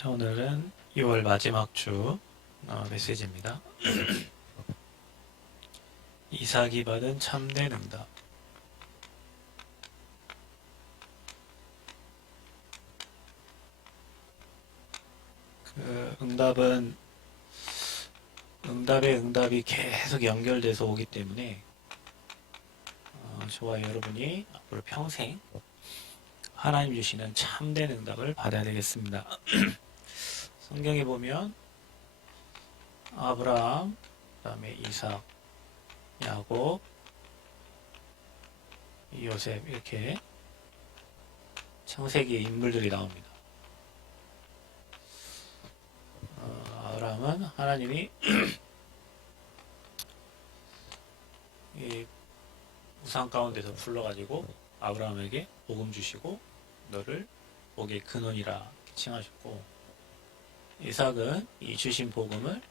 자, 오늘은 2월 마지막 주 메시지입니다. 이삭이 받은 참된 응답. 그 응답의 응답이 계속 연결돼서 오기 때문에 저와 여러분이 앞으로 평생 하나님 주시는 참된 응답을 받아야 되겠습니다. 성경에 보면 아브라함, 그다음에 이삭, 야곱, 요셉 이렇게 창세기의 인물들이 나옵니다. 아브라함은 하나님이 이 우상 가운데서 불러가지고 아브라함에게 복음 주시고 너를 복의 근원이라 칭하셨고, 이삭은 이 주신 복음을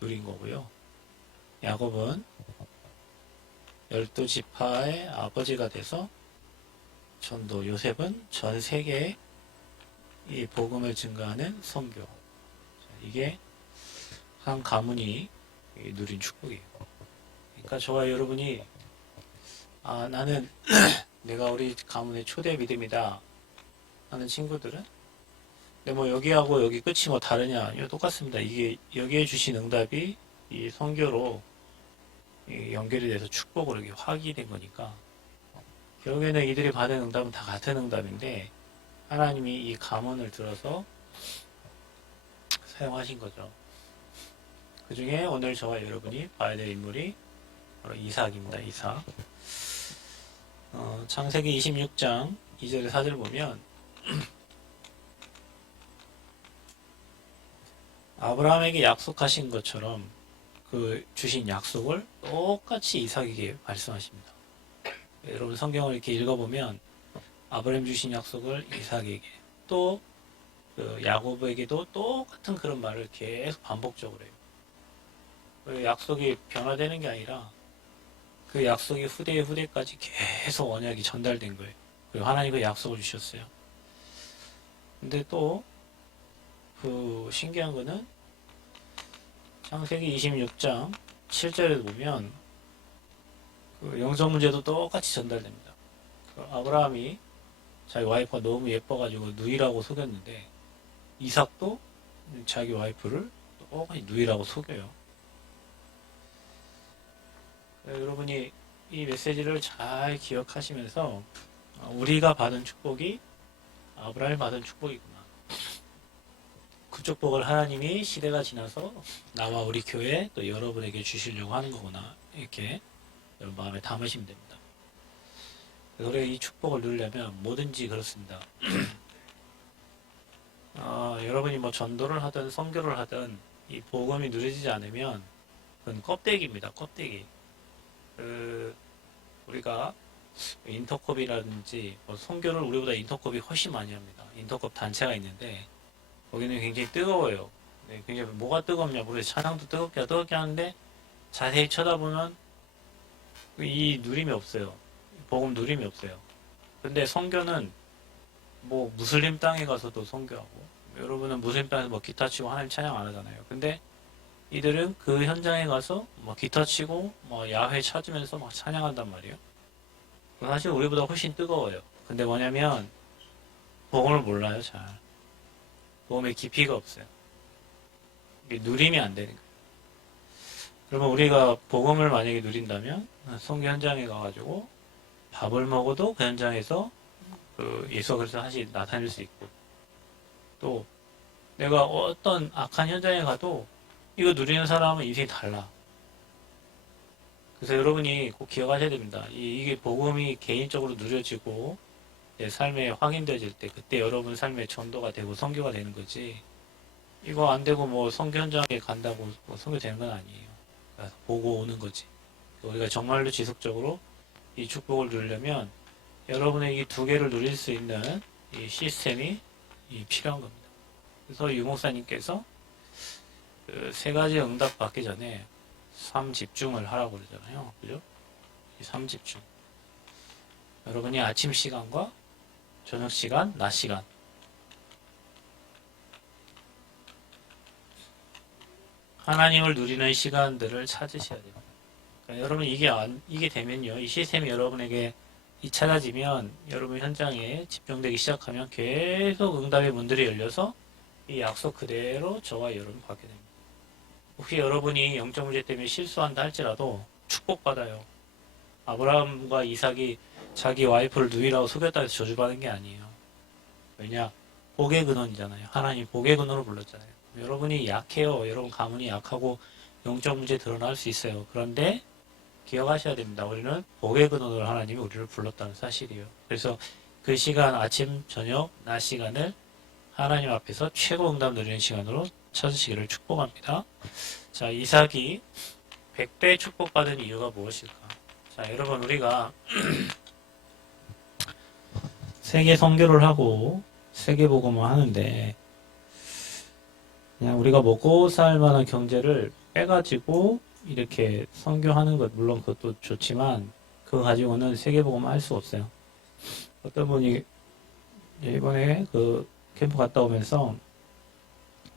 누린 거고요. 야곱은 12지파의 아버지가 돼서 전도, 요셉은 전 세계에 이 복음을 증거하는 선교. 이게 한 가문이 누린 축복이에요. 그러니까 저와 여러분이 나는 내가 우리 가문의 초대 믿음이다 하는 친구들은 근데 뭐 여기하고 여기 끝이 뭐 다르냐? 이거 똑같습니다. 이게 여기에 주신 응답이 이 선교로 연결이 돼서 축복으로 이렇게 확인된 거니까 결국에는 이들이 받은 응답은 다 같은 응답인데 하나님이 이 가문을 들어서 사용하신 거죠. 그 중에 오늘 저와 여러분이 봐야 될 인물이 바로 이삭입니다. 이삭. 창세기 26장 2절의 4절 보면 아브라함에게 약속하신 것처럼 그 주신 약속을 똑같이 이삭에게 말씀하십니다. 여러분 성경을 이렇게 읽어보면 아브라함 주신 약속을 이삭에게 또 그 야곱에게도 똑같은 그런 말을 계속 반복적으로 해요. 그 약속이 변화되는 게 아니라 그 약속이 후대의 후대까지 계속 언약이 전달된 거예요. 그리고 하나님 그 약속을 주셨어요. 근데 또 그 신기한 거는 창세기 26장 7절에 보면 그 영성 문제도 똑같이 전달됩니다. 그 아브라함이 자기 와이프가 너무 예뻐가지고 누이라고 속였는데 이삭도 자기 와이프를 똑같이 누이라고 속여요. 여러분이 이 메시지를 잘 기억하시면서 우리가 받은 축복이 아브라함이 받은 축복이구나. 그 축복을 하나님이 시대가 지나서 나와 우리 교회 또 여러분에게 주시려고 하는 거구나. 이렇게 여러분 마음에 담으시면 됩니다. 우리가 이 축복을 누리려면 뭐든지 그렇습니다. 여러분이 뭐 전도를 하든 선교를 하든 이 복음이 누려지지 않으면 그건 껍데기입니다. 껍데기. 우리가 인터컵이라든지 뭐 선교를 우리보다 인터컵이 훨씬 많이 합니다. 인터컵 단체가 있는데 거기는 굉장히 뜨거워요. 네, 굉장히 뭐가 뜨겁냐 모르겠어요. 찬양도 뜨겁게 하는데 자세히 쳐다보면 이 누림이 없어요. 복음 누림이 없어요. 근데 선교는 뭐 무슬림 땅에 가서도 선교하고 여러분은 무슬림 땅에서 뭐 기타 치고 하나님 찬양 안 하잖아요. 근데 이들은 그 현장에 가서 뭐 기타 치고 뭐 야훼 찾으면서 막 찬양한단 말이에요. 사실 우리보다 훨씬 뜨거워요. 근데 뭐냐면 복음을 몰라요. 잘 복음의 깊이가 없어요. 이게 누림이 안 되는 거예요. 그러면 우리가 복음을 만약에 누린다면 선교 현장에 가가지고 밥을 먹어도 그 현장에서 그 예수가 그래서 사실 나타낼 수 있고, 또 내가 어떤 악한 현장에 가도 이거 누리는 사람은 인생이 달라. 그래서 여러분이 꼭 기억하셔야 됩니다. 이게 복음이 개인적으로 누려지고 내 삶에 확인되어질 때 그때 여러분 삶의 전도가 되고 선교가 되는 거지, 이거 안 되고 뭐 선교 현장에 간다고 뭐 선교 되는 건 아니에요. 그러니까 보고 오는 거지. 우리가 정말로 지속적으로 이 축복을 누리려면 여러분의 이 두 개를 누릴 수 있는 이 시스템이 필요한 겁니다. 그래서 유 목사님께서 그 세 가지 응답 받기 전에 3집중을 하라고 그러잖아요. 그죠? 이 3집중. 여러분이 아침 시간과 저녁 시간, 낮 시간 하나님을 누리는 시간들을 찾으셔야 돼요. 그러니까 여러분 이게 되면요. 이 시스템이 여러분에게 찾아지면 여러분 현장에 집중되기 시작하면 계속 응답의 문들이 열려서 이 약속 그대로 저와 여러분 받게 됩니다. 혹시 여러분이 영적 문제 때문에 실수한다 할지라도 축복받아요. 아브라함과 이삭이 자기 와이프를 누이라고 속였다 해서 저주받은 게 아니에요. 왜냐? 복의 근원이잖아요. 하나님 복의 근원으로 불렀잖아요. 여러분이 약해요. 여러분 가문이 약하고 영적 문제 드러날 수 있어요. 그런데 기억하셔야 됩니다. 우리는 복의 근원으로 하나님이 우리를 불렀다는 사실이에요. 그래서 그 시간 아침, 저녁, 낮 시간을 하나님 앞에서 최고 응답 누리는 시간으로 찾으시기를 축복합니다. 자, 이삭이 100배 축복받은 이유가 무엇일까? 자, 여러분 우리가 세계 선교를 하고 세계 복음을 하는데 그냥 우리가 먹고 살 만한 경제를 빼가지고 이렇게 선교하는 것 물론 그것도 좋지만 그거 가지고는 세계 복음을 할 수 없어요. 어떤 분이 이번에 그 캠프 갔다 오면서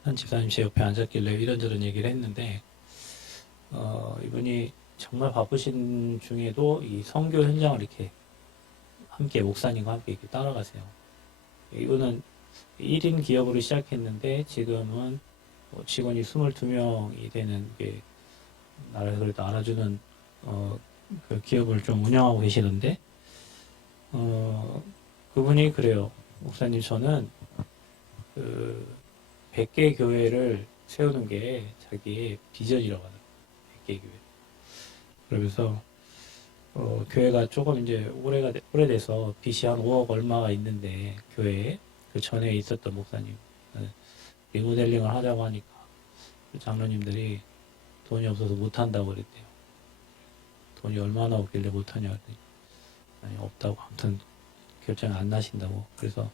한 집사님 제 옆에 앉았길래 이런저런 얘기를 했는데 이분이 정말 바쁘신 중에도 이 선교 현장을 이렇게 함께 목사님과 함께 이렇게 따라가세요. 이분은 1인 기업으로 시작했는데 지금은 직원이 22명이 되는 게 나라에서 그래도 알아주는 그 기업을 좀 운영하고 계시던데 그분이 그래요. 목사님 저는 그 100개 교회를 세우는 게 자기의 비전이라고 하더라고요. 100개 교회. 그러면서 교회가 조금 이제 오래돼서 빚이 한 5억 얼마가 있는데 교회에 그 전에 있었던 목사님 리모델링을 하자고 하니까 그 장로님들이 돈이 없어서 못한다고 그랬대요. 돈이 얼마나 없길래 못하냐 그랬더니 아니 없다고 아무튼 결정이 안 나신다고. 그래서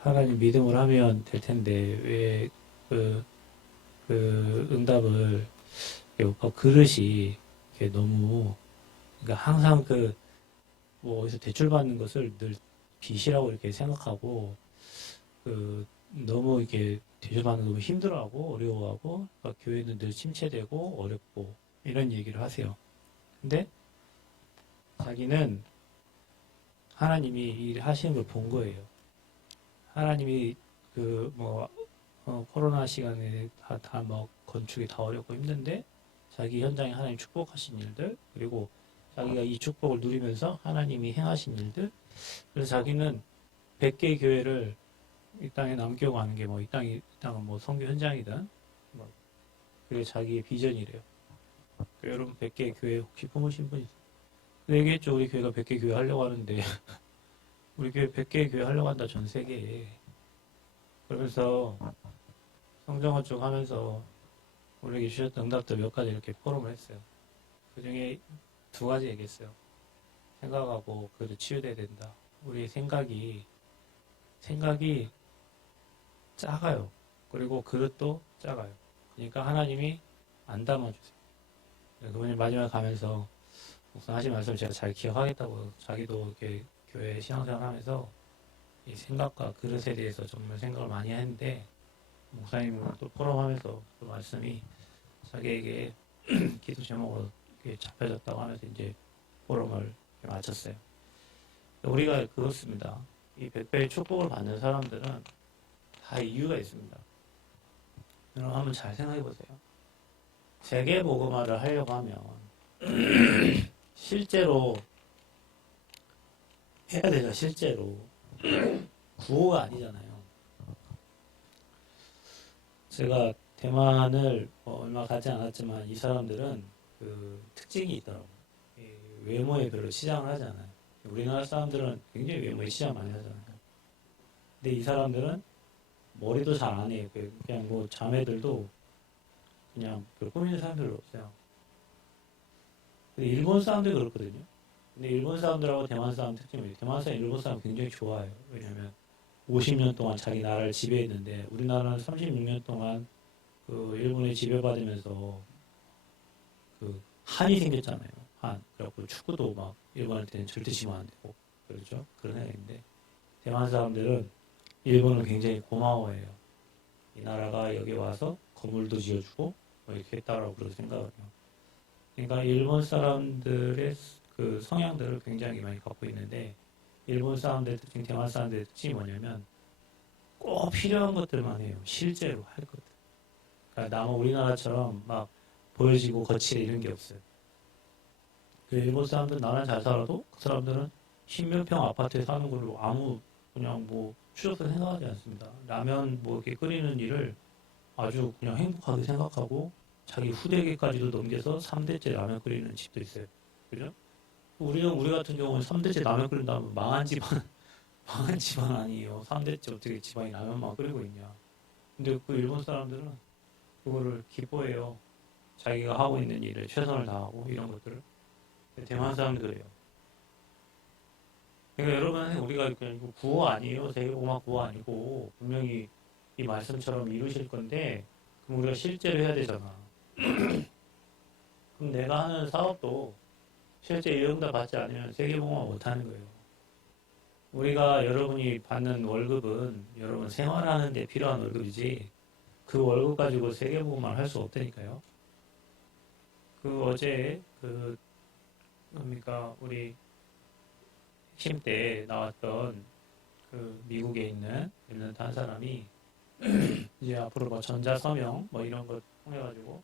하나님 믿음을 하면 될 텐데 왜 그 응답을 그릇이 너무 그러니까 항상 뭐 어디서 대출받는 것을 늘 빚이라고 이렇게 생각하고 너무 이렇게 대출받는 거 너무 힘들어하고 어려워하고 그러니까 교회는 늘 침체되고 어렵고 이런 얘기를 하세요. 근데 자기는 하나님이 일 하시는 걸 본 거예요. 하나님이 코로나 시간에 다 뭐 건축이 다 어렵고 힘든데 자기 현장에 하나님 축복하신 일들 그리고 자기가 이 축복을 누리면서 하나님이 행하신 일들 그래서 자기는 100개의 교회를 이 땅에 남겨가는 게 이 땅은 뭐 선교 현장이든 그게 자기의 비전이래요. 여러분 100개의 교회 혹시 품으신 분 있어요? 얘기했죠. 우리 교회가 100개 교회 하려고 하는데 우리 교회 100개 교회 하려고 한다 전 세계에. 그러면서 성경어 쭉 하면서 우리에게 주셨던 응답들 몇 가지 이렇게 포럼을 했어요. 그 중에 2가지 얘기했어요. 생각하고 그래도 치유돼야 된다. 우리 생각이 작아요. 그리고 그릇도 작아요. 그러니까 하나님이 안 담아주세요. 그분이 마지막에 가면서 목사 하신 말씀 제가 잘 기억하겠다고 자기도 이렇게 교회 신앙생활 하면서 이 생각과 그릇에 대해서 정말 생각을 많이 했는데 목사님 또 포럼하면서 그 말씀이 자기에게 기도 제목으로 잡혀졌다고 하면서 이제 포럼을 마쳤어요. 우리가 그렇습니다. 이 100배의 축복을 받는 사람들은 다 이유가 있습니다. 여러분 한번 잘 생각해 보세요. 세계 복음화를 하려고 하면 실제로 해야 되죠. 실제로 구호가 아니잖아요. 제가 대만을 얼마 가지 않았지만 이 사람들은 그 특징이 있더라고요. 외모에 별로 시장을 하지 않아요. 우리나라 사람들은 굉장히 외모에 시장 많이 하잖아요. 근데 이 사람들은 머리도 잘 안 해요. 그냥 뭐 자매들도 그냥 별 꾸미는 사람들 없어요. 근데 일본 사람들이 그렇거든요. 근데 일본 사람들하고 대만 사람 특징이 뭐예요? 대만 사람, 일본 사람 굉장히 좋아해요. 왜냐면 50년 동안 자기 나라를 지배했는데 우리나라는 36년 동안 그 일본에 지배받으면서 그 한이 생겼잖아요. 한. 그래갖고 축구도 막 일본한테는 절대 지면 안 되고 그렇죠. 그런 애인데 대만 사람들은 일본을 굉장히 고마워해요. 이 나라가 여기 와서 건물도 지어주고 뭐 이렇게 했다라고 그렇게 생각을 해요. 그러니까 일본 사람들의 그 성향들을 굉장히 많이 갖고 있는데 일본 사람들 특징, 대만 사람들의 특징이 뭐냐면 꼭 필요한 것들만 해요. 실제로 할 것들. 그러니까 남은 우리나라처럼 막 보여지고 거칠어 이런 게 없어요. 그 일본 사람들 나라는 잘 살아도 그 사람들은 10몇 평 아파트에 사는 걸로 아무 그냥 뭐 추잡스럽게 생각하지 않습니다. 라면 뭐 이렇게 끓이는 일을 아주 그냥 행복하게 생각하고 자기 후대기까지도 넘겨서 3대째 라면 끓이는 집도 있어요. 그죠? 우리 같은 경우는 3대째 라면 끓인다면 망한 집안, 망한 집안 아니에요. 3대째 어떻게 집안이 라면만 끓이고 있냐. 근데 그 일본 사람들은 그거를 기뻐해요. 자기가 하고 있는 일에 최선을 다하고 이런 것들을. 대만 사람도 그래요. 그러니까 여러분, 우리가 그냥 구호 아니에요. 세계공학 구호 아니고 분명히 이 말씀처럼 이루실 건데 그럼 우리가 실제로 해야 되잖아. 그럼 내가 하는 사업도 실제 이응답 받지 않으면 세계공학 못하는 거예요. 우리가 여러분이 받는 월급은 여러분 생활하는 데 필요한 월급이지 그 월급 가지고 세계보험을 할 수 없다니까요. 그 어제 뭡니까 우리 핵심 때 나왔던 그 미국에 있는 한 사람이 이제 앞으로 뭐 전자서명 뭐 이런 거 통해 가지고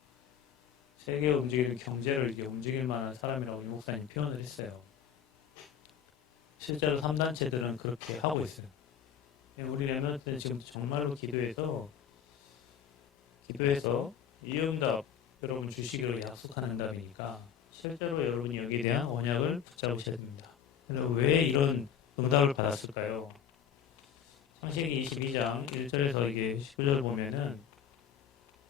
세계 움직이는 경제를 이렇게 움직일 만한 사람이라고 이 목사님 표현을 했어요. 실제로 3단체들은 그렇게 하고 있어요. 우리 레몬트는 지금 정말로 기도해서 이응답 여러분 주시기를 약속하는 응답이니까 실제로 여러분이 여기에 대한 언약을 붙잡으셔야 됩니다. 그런데 왜 이런 응답을 받았을까요? 창세기 22장 1절에서 이게 19절 보면은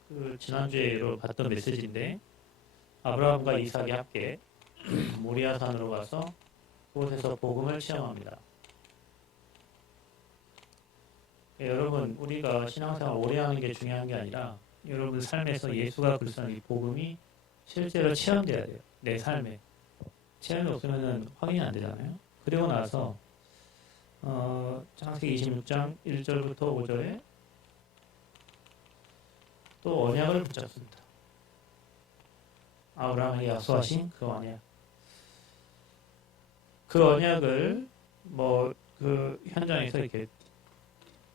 그 지난주에 봤던 메시지인데 아브라함과 이삭이 함께 모리아산으로 가서 그곳에서 복음을 체험합니다. 여러분 우리가 신앙생활 오래 하는 게 중요한 게 아니라 여러분 삶에서 예수가 그리스도는 이 복음이 실제로 체험돼야 돼요. 내 삶에. 체험이 없으면 확인이 안 되잖아요. 그리고 나서 창세기 26장 1절부터 5절에 또 언약을 붙잡습니다. 아브라함에게 약속하신 그 언약. 그 언약을 그 현장에서 이렇게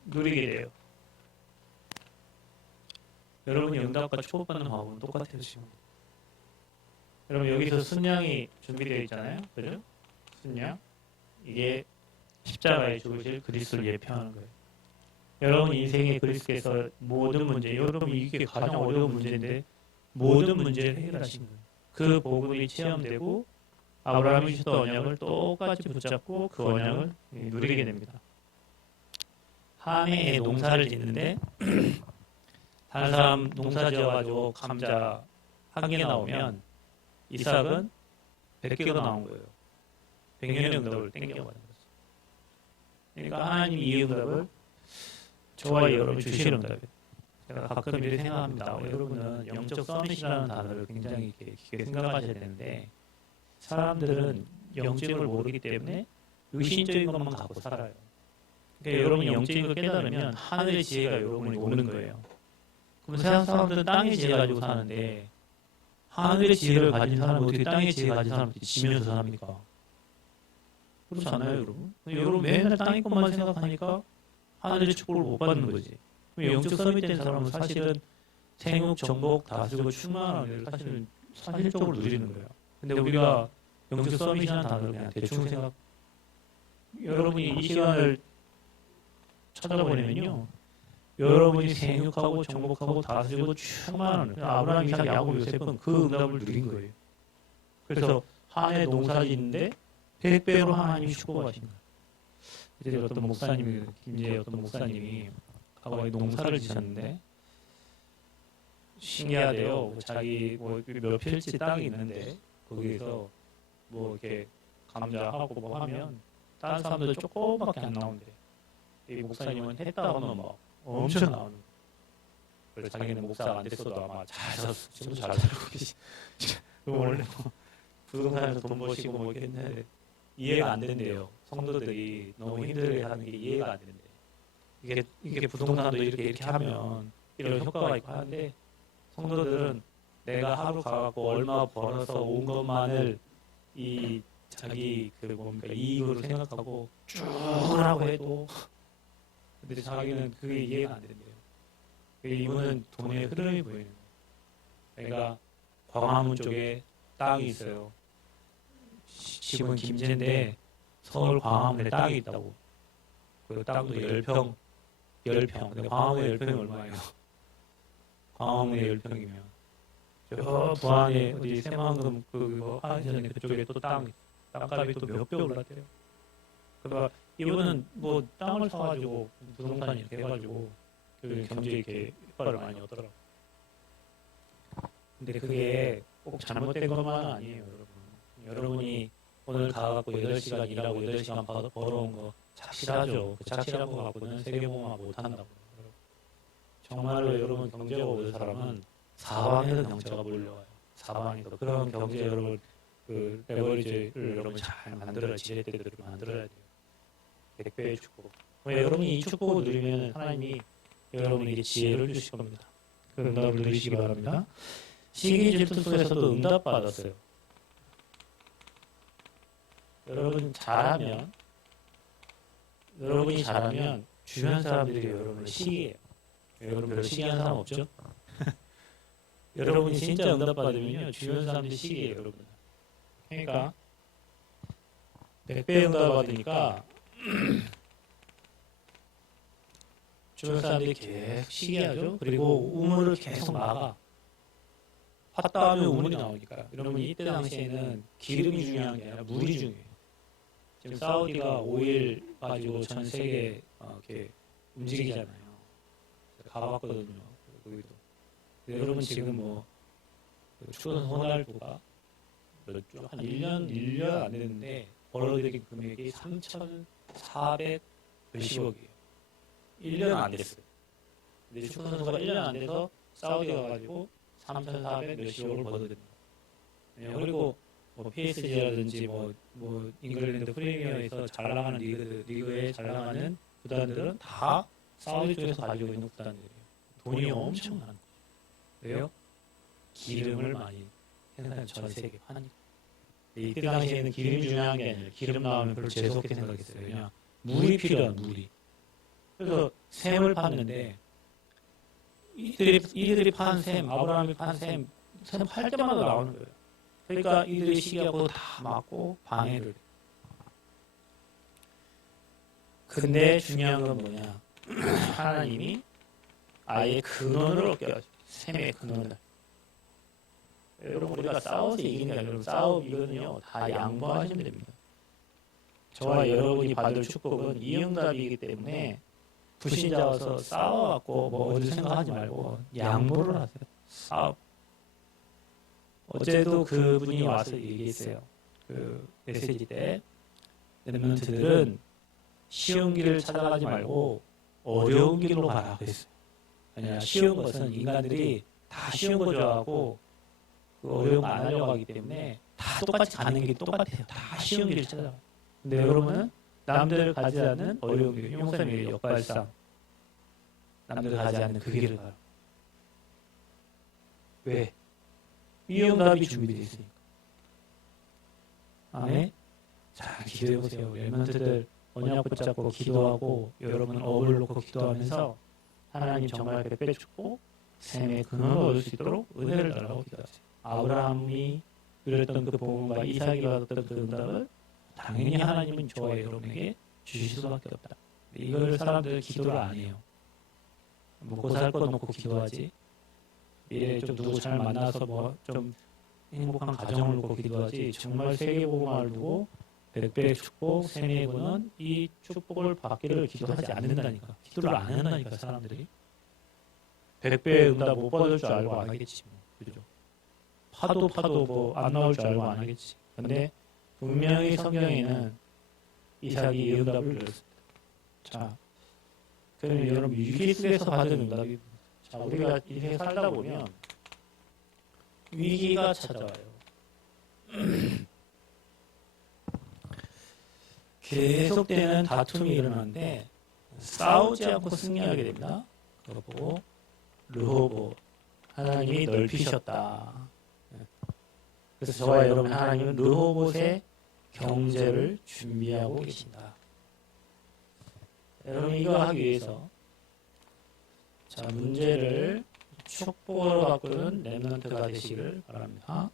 누리게 돼요. 여러분이 응답과 축복받는 방법은 똑같아요 지금. 여러분 여기서 순양이 준비되어 있잖아요. 그죠? 순양. 이게 십자가에 죽으실 그리스도를 예표하는 거예요. 여러분 인생의 그리스도께서 모든 문제, 여러분 이게 가장 어려운 문제인데 모든 문제를 해결하신 거예요. 그 복음이 체험되고 아브라함이 주셨던 언약을 똑같이 붙잡고 그 언약을 누리게 됩니다. 한 해에 농사를 짓는데 다른 사람 농사 지어가지고 감자 한 개 나오면 이삭은 100개가 나온 거예요. 100년의 응답을 땡겨받은 거죠. 그러니까 하나님이 이 응답을 저와 여러분 주시는 응답이에요. 제가 가끔 이렇게 생각합니다. 여러분은 영적 서밋이라는 단어를 굉장히 깊게 생각하셔야 되는데 사람들은 영적을 모르기 때문에 의심적인 것만 갖고 살아요. 그러니까 여러분이 영적인 걸 깨달으면 하늘의 지혜가 여러분이 오는 거예요. 그럼 세상 사람들은 땅의 지혜 가지고 사는데 하늘의 지혜를 가진 사람은 어떻게 땅의 지혜 가진 사람들이 지면서 삽니까? 그렇지 않나요, 여러분? 여러분 맨날 땅의 것만 생각하니까 하늘의 축복을 못 받는 거지. 영적 서밋된 사람은 사실은 생육, 정복, 다스고 충만한 일을 사실은 사실적으로 누리는 거예요. 근데 우리가 영적 서밋이라는 단어를 그냥 대충 생각. 여러분이 이 시간을 찾아보려면요, 여러분이 생육하고 정복하고 다스리고 충만한 아브라함, 이삭, 야곱, 요셉은 그 응답을 누린 거예요. 그래서 한 해 농사 짓는데 100배로 하나님이 축복하신 거예요. 이제 어떤 목사님이, 김제 어떤 목사님이 과거에 농사를 지셨는데 신기하대요. 자기 몇 필지 땅이 있는데 거기에서 뭐 이렇게 감자하고 뭐 하면 다른 사람들 조금밖에 안 나온대. 이 목사님은 했다 하면 막 엄청 나오는 거예요. 그래서 자기는 목사가 안 됐어도 아마 잘 살았어. 지금도 잘 살고 계시. 원래 뭐 부동산에서 돈 버시고 뭐 이렇게 했는데 이해가 안 된대요. 성도들이 너무 힘들게 하는 게 이해가 안 된대. 이게 부동산도 이렇게 하면 이런 효과가 있고 하는데 성도들은 내가 하루 가갖고 얼마 벌어서 온 것만을 이 자기 그 뭡니까 이익으로 생각하고 쭉 하라고 해도 근데 자기는 그게 이해가 안 된대요. 이분은 돈의 흐름이 보이는 거예요. 그러니까 광화문 쪽에 땅이 있어요. 집은 김제인데 서울 광화문에 땅이 있다고. 그 땅도 10평. 근데 광화문에 10평이 얼마예요? 광화문에 10평이면 저 부안에 어디 새만금 그거 하시는 그쪽에 또 땅값이 또 몇 배 올랐대요. 그러니까 이분은 뭐 땅을 사가지고 부동산 이렇게 해가지고 그 경제에 이렇게 효과를 많이 얻더라고. 근데 그게 꼭 잘못된 것만은 아니에요, 여러분. 여러분이 오늘 가갖고 8시간 일하고 8시간 벌어온 거 착실하죠. 그 착실한 거 갖고는 세계보험화 못한다고. 정말로 여러분 경제가 오는 사람은 사방에서 경제가 몰려와요. 사방에서. 그런 경제 여러분 그 레버리지를 여러분 잘 만들어야 지렛대들을 만들어야 돼요. 100배의 축복. 여러분이 이 축복을 누리면 하나님이 여러분에게 지혜를 주실 겁니다. 그 응답을 누리시기 바랍니다. 시기 질투 속에서도 응답 받았어요. 여러분이 잘하면 주변 사람들이 여러분을 시기해요. 여러분 별로 시기한 사람 없죠? 여러분이 진짜 응답 받으면요 주변 사람들이 시기해요, 여러분. 그러니까 100배 응답 받으니까 주변 사람들이 계속 시기하죠. 그리고 우물을 계속 막아. 팠다 하면 우물이 나오니까. 여러분이 이때 당시에는 기름이 중요한 게 아니라 물이 중요해요. 지금 사우디가 오일 가지고 전 세계 이렇게 움직이잖아요. 가봤거든요. 거기도. 여러분 지금 뭐 추운 호날두가 한 1년 안 됐는데 벌어들인 금액이 3,400 몇십억이에요. 1년 안 됐어요. 근데 축구 선수가 1년 안 돼서 사우디 가가지고 3,400 몇십억을 벌어들인 거예요. 그리고 뭐 PSG라든지 뭐 잉글랜드 프리미어에서 잘 나가는 리그에 잘 나가는 구단들은 다 사우디 쪽에서 가지고 있는 구단들이에요. 돈이 엄청 많은 거예요. 왜요? 기름을 많이 생산 전 세계 파니까. 이때 당시에는 기름이 중요한 게 아니라 기름 나오면 별로 재수없게 생각했어요. 그냥 물이 필요한 물이. 그래서 샘을 팠는데 이들이 판 샘, 아브라함이 판 샘 팔 때마다 나오는 거예요. 그러니까 이들이 시기하고 다 막고 방해를. 근데 중요한 건 뭐냐? 하나님이 아예 근원을 얻게 하죠. 샘의 근원을. 여러분 우리가 싸워서 이기는 게 아니라 싸움이거든요. 다 양보하시면 됩니다. 저와 여러분이 받을 축복은 이응답이기 때문에 불신자와서 싸워갖고 뭐 어디 생각하지 말고 양보를 하세요. 싸워. 어제도 그분이 와서 얘기했어요. 그 메시지 때 렘넌트들은 쉬운 길을 찾아가지 말고 어려운 길로 가라고 했어요. 아니야, 쉬운 것은 인간들이 다 쉬운 거 좋아하고 그 어려운 거 안 하려고 하기 때문에 다 똑같이 가는 게 똑같아요. 다 쉬운 길을 찾아가요. 근데 여러분은 남들 가지 않는 어려운 길, 용사님의 역발상, 남들 가지 않는 그 길을 가요. 왜? 이응답이 준비되어 있으니까. 아멘? 자, 기도해보세요. 렘넌트들 언약 붙잡고 기도하고 여러분 업을 놓고 기도하면서 하나님 정말 100배 축복, 샘의 근원을 얻을 수 있도록 은혜를 달라고 기도하세요. 아브라함이 누렸던 그 복음과 이삭이 받았던 그 응답을 당연히 하나님은 저와 여러분에게 주실 수밖에 없다. 이걸 사람들 기도를 안 해요. 먹고 살 거 놓고 기도하지. 미래에 좀 누구 잘 만나서 뭐 좀 행복한 가정을 놓고 기도하지. 정말 세계복음화를 두고 100배의 축복, 샘의 근원, 이 축복을 받기를 기도하지 않는다니까. 기도를 안 한다니까 사람들이. 100배의 응답 못 받을 줄 알고 안 하겠지. 뭐. 그죠? 파도 뭐 안 나올 줄 알고 안 하겠지. 근데 분명히 성경에는 이삭이 응답을 누렸습니다. 자, 그러면 여러분 위기 속에서 받은 응답이 자, 우리가 인생 살다 보면 위기가 찾아와요. 계속되는 다툼이 일어나는데 싸우지 않고 승리하게 됩니다. 그거 보고 르호보 하나님이 넓히셨다. 그래서 저와 여러분 하나님은 르호봇의 경제를 준비하고 계신다. 여러분 이거 하기 위해서 자 문제를 축복으로 바꾸는 렘넌트가 되시길 바랍니다.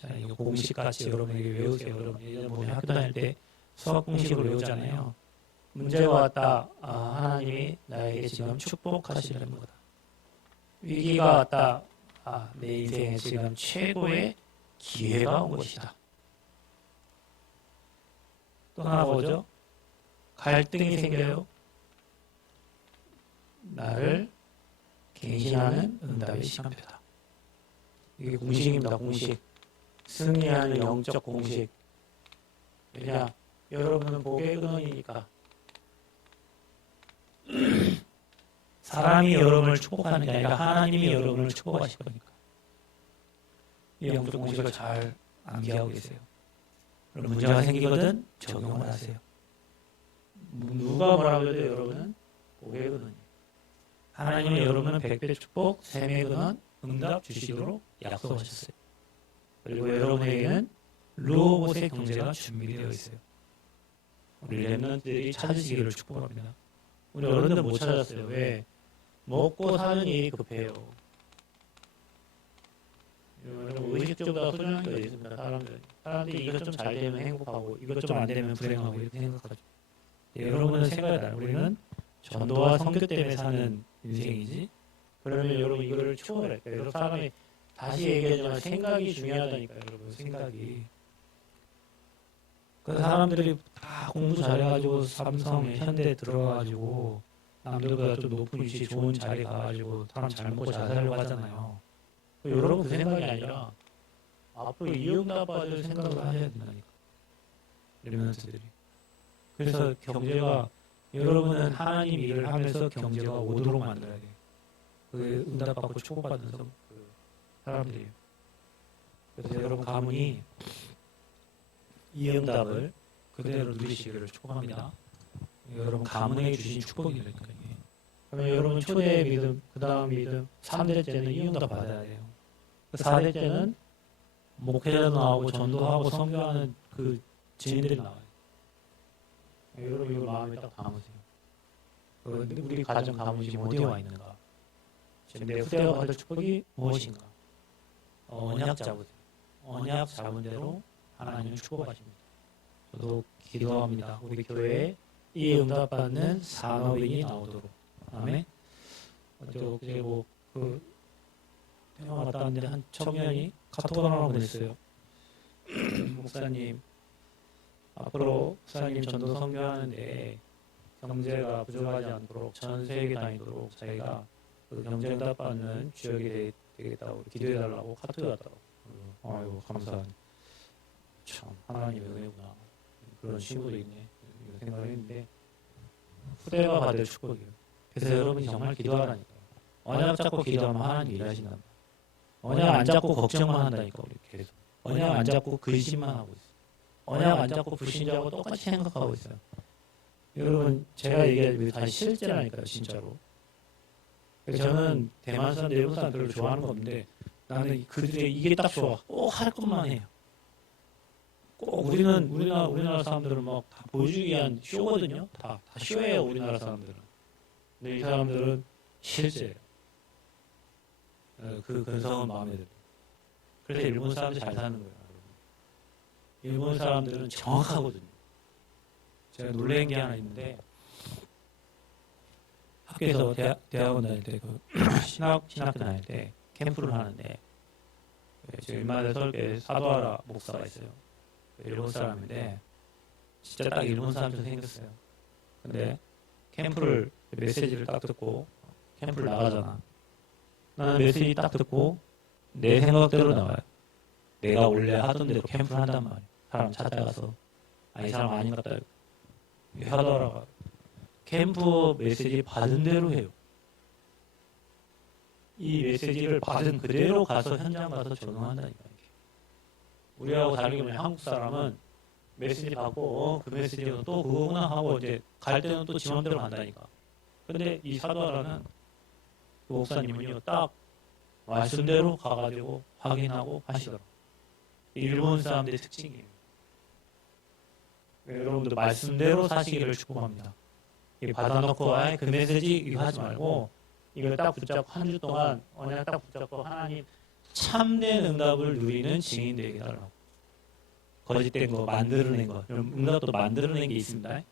자 이거 공식같이 여러분에게 외우세요. 여러분 예전에 보면 학교 다닐 때 수학 공식으로 외우잖아요. 문제가 왔다. 하나님이 나에게 지금 축복하시려는 거다. 위기가 왔다. 내 인생에 지금 최고의 기회가 온 것이다. 또 하나 보죠. 갈등이 생겨요. 나를 갱신하는 응답의 시간표다. 이게 공식입니다. 공식. 승리하는 영적 공식. 왜냐? 여러분은 복의 근원이니까. 사람이 여러분을 축복하는 게 아니라 하나님이 여러분을 축복하실 거니까. 이 영적 공식을 잘 암기하고 계세요. 그럼 문제가 생기거든 적용을 하세요. 누가 뭐라고 해도 여러분은 복의 근원이에요. 하나님은 여러분은 100배 축복, 3배 근원, 응답 주시도록 약속하셨어요. 그리고 여러분에게는 르호봇의 경제가 준비되어 있어요. 우리 렘넌트들이 찾으시기를 축복합니다. 우리 어른들 못 찾았어요. 왜? 먹고 사는 일이 급해요. 여러분 의식주보다 소중한 게 있습니다. 사람들이 이것 좀 잘 되면 행복하고 이것 좀 안 되면 불행하고 이렇게 생각하죠. 여러분은 생각이 나요. 우리는 전도와 선교 때문에 사는 인생이지. 그러면 여러분 이거를 초월해. 여러분 사람이 다시 얘기하지만 생각이 중요하다니까요. 여러분 생각이. 그 사람들이 다 공부 잘해가지고 삼성, 현대 들어가가지고 남들보다 좀 높은 위치 좋은 자리 가가지고 사람 잘 먹고 잘 살려고 하잖아요. 여러분 그 생각이 아니라 앞으로 이응답 받을 생각을 하셔야 된다니까. 렘넌트들이. 그래서 경제가 여러분은 하나님 일을 하면서 경제가 오도록 만들어야 돼요. 그 응답받고 축복받는 사람들이에요. 그래서 여러분 가문이 이 응답을 그대로 누리시기를 축복합니다. 여러분 가문에게 주신 축복이니까요. 그러면 여러분 초대 믿음, 그 다음 믿음, 3대째는 이 응답 받아야 돼요. 4대째는 목회자도 나오고 전도하고 선교하는 그 증인들이 나와요. 여러분 이거 마음에 딱 담으세요. 우리 가정 가문이 지금 어디에 와 있는가? 지금 내 후대가 받을 축복이 무엇인가? 언약 잡으세요. 언약 잡은 대로 하나님을 축복하십니다. 저도 기도합니다. 우리 교회에 이 응답받는 산업인이 나오도록. 아멘. 어제 대화 갔다 왔는데 한 청년이 카톡 하나 보냈어요. 목사님, 앞으로 목사님 전도 선교하는데 경제가 부족하지 않도록 전 세계 다니도록 자기가 그 경제 응답받는 주역이 되겠다고 기도해달라고 카톡이 왔다고. 아이고 감사합니다. 참 하나님의 은혜구나. 그런 친구도 있네. 이런 생각을 했는데 후대가 받을 축복이에요. 그래서 여러분이 정말 기도하라니까요. 언약 잡고 기도하면 하나님 일하신단 말이에요. 언약 안 잡고 걱정만 한다니까 우리 계속. 언약 안 잡고 근심만 하고 있어요. 언약 안 잡고 불신자하고 똑같이 생각하고 있어요. 여러분 제가 얘기하지만 다 실제라니까요. 진짜로. 저는 대만 사람들, 일본 사람들을 좋아하는 거 없는데 나는 그들의 이게 딱 좋아. 꼭 할 것만 해요. 꼭 우리나라 사람들은 막 다 보여주기 위한 쇼거든요. 다 쇼예요. 우리나라 사람들은. 근데 이 사람들은 실제예요. 그 근성은 마음에 들어요. 그래서 일본 사람들이 잘 사는 거예요. 일본 사람들은 정확하거든요. 제가 놀란 게 하나 있는데 학교에서 대학원 다닐 때 신학교 다닐 때 캠프를 하는데 지금 일만에 서울에 사도하라 목사가 있어요. 일본 사람인데 진짜 딱 일본 사람처럼 생겼어요. 근데 캠프를 메시지를 딱 듣고 캠프를 나가잖아. 나는 메시지 딱 듣고 내 생각대로 나와요. 내가 원래 하던 대로 캠프를 한단 말이야. 사람 찾아가서 이 사람 아닌 것 같다. 사도하라가 캠프 메시지 받은 대로 해요. 이 메시지를 받은 그대로 가서 현장 가서 적용한다니까. 우리하고 다르게 보면 한국 사람은 메시지 받고 그 메시지는 또 그거구나 하고 이제 갈 때는 또 지 맘대로 간다니까. 근데 이 사도하라는 그 목사님은요 딱 말씀대로 가가지고 확인하고 하시더라고요. 일본 사람들의 특징이에요. 여러분들 말씀대로 사시기를 축복합니다. 받아놓고 아예 그 메시지 이거 하지 말고 이걸 딱 붙잡고 한 주 동안 언약 딱 붙잡고 하나님 참된 응답을 누리는 증인 되게 해달라고. 거짓된 거 만들어낸 거 응답도 만들어낸 게 있습니다.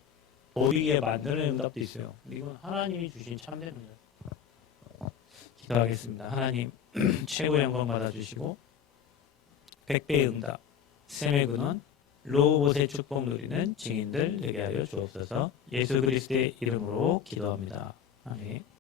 보이게 만들어낸 응답도 있어요. 근데 이건 하나님이 주신 참된 응답. 기도하겠습니다. 하나님 최고의 영광 받아주시고 100배의 응답 샘의 근원 로봇의 축복 누리는 증인들 되게 하여 주옵소서. 예수 그리스도의 이름으로 기도합니다. 아멘.